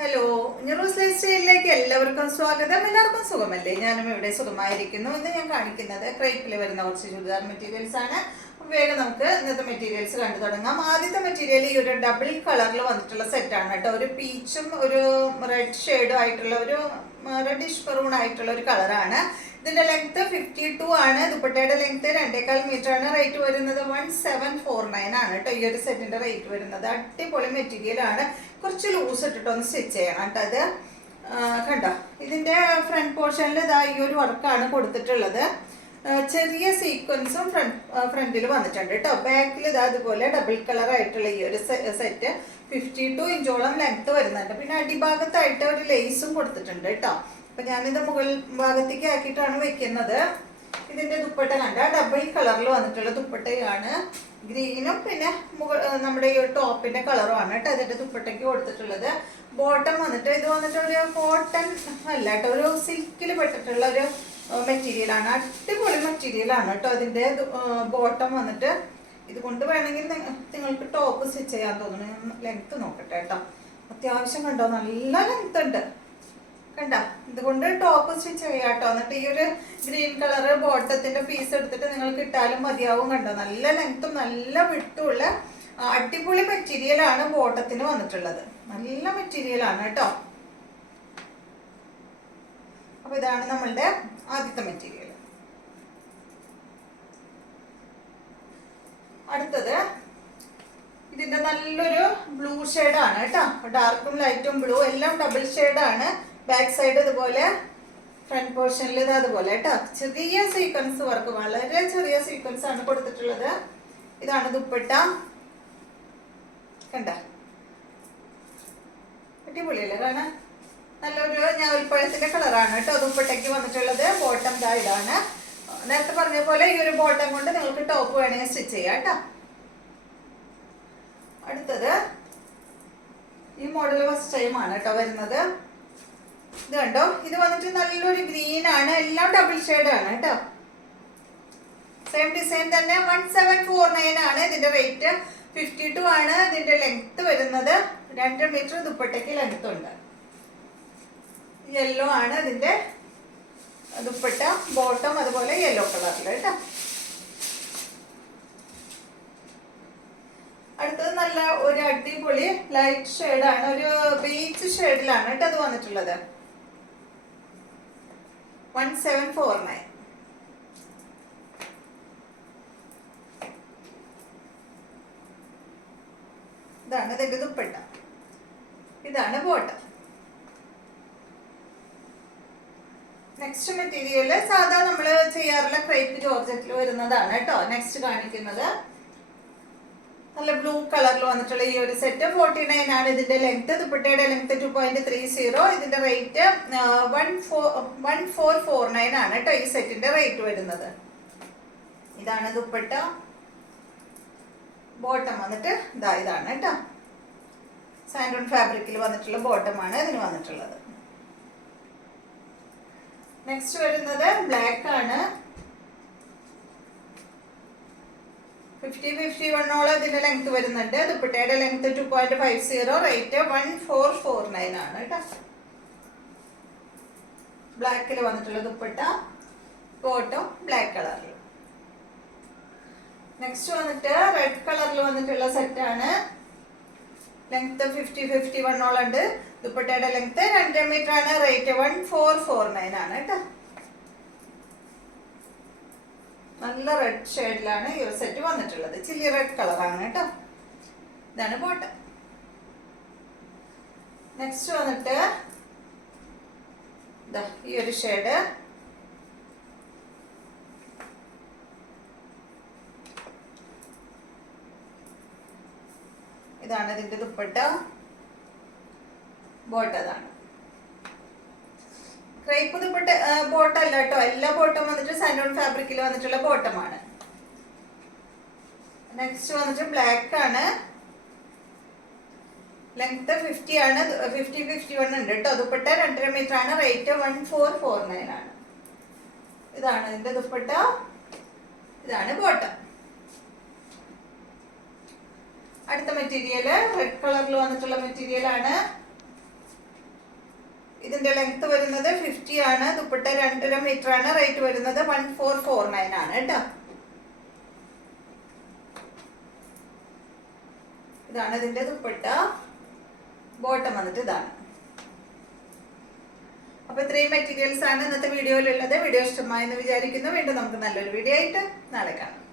Hello, ന്യൂറോസ് life സ്റ്റൈലിലേക്ക് എല്ലാവർക്കും സ്വാഗതം. എല്ലാവർക്കും സുഖമല്ലേ? ഞാനും ഇവിടെ സുഖമായിരിക്കുന്നു. ഇന്ന് ഞാൻ കാണിക്കുന്നത് ക്രേപ്പിൽ വരുന്ന കുറച്ച് ചുരിദാർ മെറ്റീരിയൽസ് ആണ്. വേഗം നമുക്ക് ഇന്നത്തെ മെറ്റീരിയൽസ് കണ്ടു തുടങ്ങാം. ആദ്യത്തെ മെറ്റീരിയൽ ഈ ഒരു ഡബിൾ കളറിൽ വന്നിട്ടുള്ള സെറ്റാണ് കേട്ടോ. ഒരു പീച്ചും ഒരു റെഡ് ഷെയ്ഡും ആയിട്ടുള്ള ഒരു റെഡിഷ് മെറൂൺ ആയിട്ടുള്ള ഒരു കളറാണ്. ഇതിന്റെ ലെങ്ത് 52 ആണ്. ദുപ്പട്ടയുടെ ലെങ്ത് 2.25 മീറ്റർ ആണ്. റേറ്റ് വരുന്നത് 1749 ആണ് കേട്ടോ. ഈ ഒരു സെറ്റിന്റെ റേറ്റ് വരുന്നത് അടിപൊളി മെറ്റീരിയൽ ആണ്. കുറച്ച് ലൂസ് ഇട്ടിട്ട് ഒന്ന് സ്റ്റിച്ച് ചെയ്യണം കേട്ടോ. അത് കണ്ടോ, ഇതിന്റെ ഫ്രണ്ട് പോർഷനിൽ ഇതാ ഈ ഒരു വർക്കാണ് കൊടുത്തിട്ടുള്ളത്. ചെറിയ സീക്വൻസും ഫ്രണ്ടിൽ വന്നിട്ടുണ്ട് കേട്ടോ. ബാക്കിൽ ഇതാ അതുപോലെ ഡബിൾ കളർ ആയിട്ടുള്ള ഈ ഒരു സെറ്റ് 52 ഇഞ്ചോളം ലെങ്ത് വരുന്നുണ്ട്. പിന്നെ അടിഭാഗത്തായിട്ട് ഒരു ലേസും കൊടുത്തിട്ടുണ്ട് കേട്ടോ. അപ്പൊ ഞാനിത് മുകൾ ഭാഗത്തേക്ക് ആക്കിയിട്ടാണ് വെക്കുന്നത്. ഇതിന്റെ ദുപ്പട്ട കണ്ട ഡബിൾ കളറിൽ വന്നിട്ടുള്ള ദുപ്പട്ടയാണ്. ഗ്രീനും പിന്നെ നമ്മുടെ ഈ ടോപ്പിന്റെ കളറുമാണ് കേട്ടോ ഇതിന്റെ ദുപ്പട്ടയ്ക്ക് കൊടുത്തിട്ടുള്ളത്. ബോട്ടം വന്നിട്ട് ഇത് വന്നിട്ട് ഒരു കോട്ടൺ അല്ല കേട്ടോ, ഒരു സിൽക്കിൽ പെട്ടിട്ടുള്ള ഒരു മെറ്റീരിയൽ ആണ്. അടിപൊളി മെറ്റീരിയൽ ആണ് കേട്ടോ. ഇതിന്റെ ബോട്ടം വന്നിട്ട് ഇതുകൊണ്ട് വേണമെങ്കിൽ നിങ്ങൾക്ക് ടോപ്പ് സ്റ്റിച്ച് ചെയ്യാൻ തോന്നുന്നു. ലെങ്ത് നോക്കട്ടെ കേട്ടോ. അത്യാവശ്യം കണ്ടോ, നല്ല ലെങ്ത് ഉണ്ട് കണ്ട. ഇതുകൊണ്ട് ടോപ്പ് സ്റ്റിച്ച് ചെയ്യാം കേട്ടോ. എന്നിട്ട് ഈ ഒരു ഗ്രീൻ കളർ ബോട്ടത്തിന്റെ പീസ് എടുത്തിട്ട് നിങ്ങൾക്ക് ഇട്ടാലും മതിയാവും. കണ്ടോ, നല്ല ലെങ്ത്തും നല്ല വിട്ടുമുള്ള അടിപൊളി മെറ്റീരിയൽ ആണ് ബോട്ടത്തിന് വന്നിട്ടുള്ളത്. നല്ല മെറ്റീരിയൽ ആണ് കേട്ടോ. അപ്പൊ ഇതാണ് നമ്മളുടെ ആദ്യത്തെ മെറ്റീരിയൽ. അടുത്തത് ഇതിന്റെ നല്ലൊരു ബ്ലൂ ഷെയ്ഡാണ് കേട്ടോ. ഡാർക്കും ലൈറ്റും ബ്ലൂ എല്ലാം ഡബിൾ ഷെയ്ഡാണ്. ബാക്ക് സൈഡ് ഇതുപോലെ, ഫ്രണ്ട് പോർഷനിൽ ഇത് അതുപോലെ കേട്ടോ. ചെറിയ സീക്വൻസ് വർക്ക്, വളരെ ചെറിയ സീക്വൻസ് ആണ് കൊടുത്തിട്ടുള്ളത്. ഇതാണ് ദുപ്പട്ട കണ്ട. അടിപൊളിയല്ലേ കാണാൻ? നല്ലൊരു ഞാവൽപ്പഴത്തിന്റെ കളറാണ് കേട്ടോ ദുപ്പട്ടയ്ക്ക് വന്നിട്ടുള്ളത്. ബോട്ടം ദാ ഇതാണ്. നേരത്തെ പറഞ്ഞ പോലെ ഈ ഒരു ബോട്ടം കൊണ്ട് നിങ്ങൾക്ക് ടോപ്പ് വേണമെങ്കിൽ സ്റ്റിച്ച് ചെയ്യാം കേട്ടോ. അടുത്തത് ഈ മോഡൽ ഫസ്റ്റ് ടൈം ആണ് കേട്ടോ വരുന്നത്. ഇത് കണ്ടോ, ഇത് വന്നിട്ട് നല്ലൊരു ഗ്രീൻ ആണ്. എല്ലാം ഡബിൾ ഷെയ്ഡ് ആണ് കേട്ടോ. സെയിം ഡിസൈൻ തന്നെ 1749 ആണ് ഇതിന്റെ റേറ്റ്. 52 ആണ് ഇതിന്റെ ലെങ്ത് വരുന്നത്. 2 മീറ്റർ ദുപ്പട്ടയ്ക്ക് ലെങ്ത് ഉണ്ട്. യെല്ലോ ആണ് ഇതിന്റെ ദുപ്പട്ട. ബോട്ടം അതുപോലെ യെല്ലോ കളറിൽ കേട്ടോ. അടുത്തത് നല്ല ഒരു അടിപൊളി ലൈറ്റ് ഷെയ്ഡാണ്. ഒരു ബീച്ച് ഷെയ്ഡിലാണ് കേട്ടോ അത് വന്നിട്ടുള്ളത്. 1749. ഇതാണ് ഇതിന്റെ ദുപ്പട്ട. ഇതാണ് ബോട്ടം. നെക്സ്റ്റ് മെറ്റീരിയൽ സാധാ നമ്മള് ചെയ്യാറുള്ള ക്രേപ്പ് ജോർജറ്റിൽ വരുന്നതാണ് കേട്ടോ. നെക്സ്റ്റ് കാണിക്കുന്നത് നല്ല ബ്ലൂ കളറിൽ വന്നിട്ടുള്ള ഈ ഒരു സെറ്റ് 49 ആണ് ഇതിന്റെ ലെങ്ത്. ദുപ്പട്ടയുടെ ലെങ്ത് 2.30. ഇതിന്റെ റേറ്റ് 1449 ആണ് കേട്ടോ ഈ സെറ്റിന്റെ റേറ്റ് വരുന്നത്. ഇതാണ് ദുപ്പട്ട. ബോട്ടം വന്നിട്ട് ഇതാണ് കേട്ടോ. സാൻഡോൺ ഫാബ്രിക്കിൽ വന്നിട്ടുള്ള ബോട്ടമാണ് ഇതിന് വന്നിട്ടുള്ളത്. നെക്സ്റ്റ് വരുന്നത് ബ്ലാക്ക് ആണ്. 50-51 ഇതിന്റെ ലെങ്ത് വരുന്നുണ്ട്. ദുപ്പട്ടയുടെ ലെങ്ത് 2.50. റേറ്റ് 1449 ആണ് കേട്ടോ. ബ്ലാക്കിൽ വന്നിട്ടുള്ള ദുപ്പട്ട, ബോട്ടം ബ്ലാക്ക് കളറിൽ. നെക്സ്റ്റ് വന്നിട്ട് റെഡ് കളറിൽ വന്നിട്ടുള്ള സെറ്റാണ്. ലെങ്ത് 50-51 ഉണ്ട്. ദുപ്പട്ടയുടെ ലെങ്ത് 2 മീറ്റർ ആണ്. റേറ്റ് 1449 ആണ് കേട്ടോ. നല്ല റെഡ് ഷെയ്ഡിലാണ് ഈ ഒരു സെറ്റ് വന്നിട്ടുള്ളത്. ചില്ലി റെഡ് കളറാണ് കേട്ടോ. ഇതാണ് ബോട്ടം. നെക്സ്റ്റ് വന്നിട്ട് ഈ ഒരു ഷെയ്ഡ്. ഇതാണ് ഇതിന്റെ ദുപ്പട്ട. ബോട്ടം അതാണ്. ക്രേപ്പ് ദുപ്പട്ട ബോട്ടം അല്ല കേട്ടോ. എല്ലാ ബോട്ടം വന്നിട്ട് സാൻഡോൺ ഫാബ്രിക്കിൽ വന്നിട്ടുള്ള ബോട്ടമാണ്. നെക്സ്റ്റ് വന്നിട്ട് ബ്ലാക്ക് ആണ്. ലെങ്ത് 50 ആണ്. 50-51 ഉണ്ട് കേട്ടോ. ദുപ്പട്ട 2.5 മീറ്റർ ആണ്. റേറ്റ് 1449 ആണ്. ഇതാണ് ഇതിന്റെ ദുപ്പട്ട. ഇതാണ് ബോട്ടം. അടുത്ത മെറ്റീരിയൽ റെഡ് കളറിൽ വന്നിട്ടുള്ള മെറ്റീരിയൽ ആണ്. ഇതിന്റെ ലെങ്ത് വരുന്നത് 50 ആണ്. ദുപ്പട്ട 2.5 മീറ്റർ ആണ്. റേറ്റ് വരുന്നത് 1449 ആണ് കേട്ടോ. ഇതാണ് ഇതിന്റെ ദുപ്പട്ട. ബോട്ടം വന്നിട്ട് ഇതാണ്. അപ്പൊ ഇത്രയും മെറ്റീരിയൽസ് ആണ് ഇന്നത്തെ വീഡിയോയിലുള്ളത്. വീഡിയോ ഇഷ്ടമായെന്ന് വിചാരിക്കുന്നു. വീണ്ടും നമുക്ക് നല്ലൊരു വീഡിയോ ആയിട്ട് നാളെ കാണാം.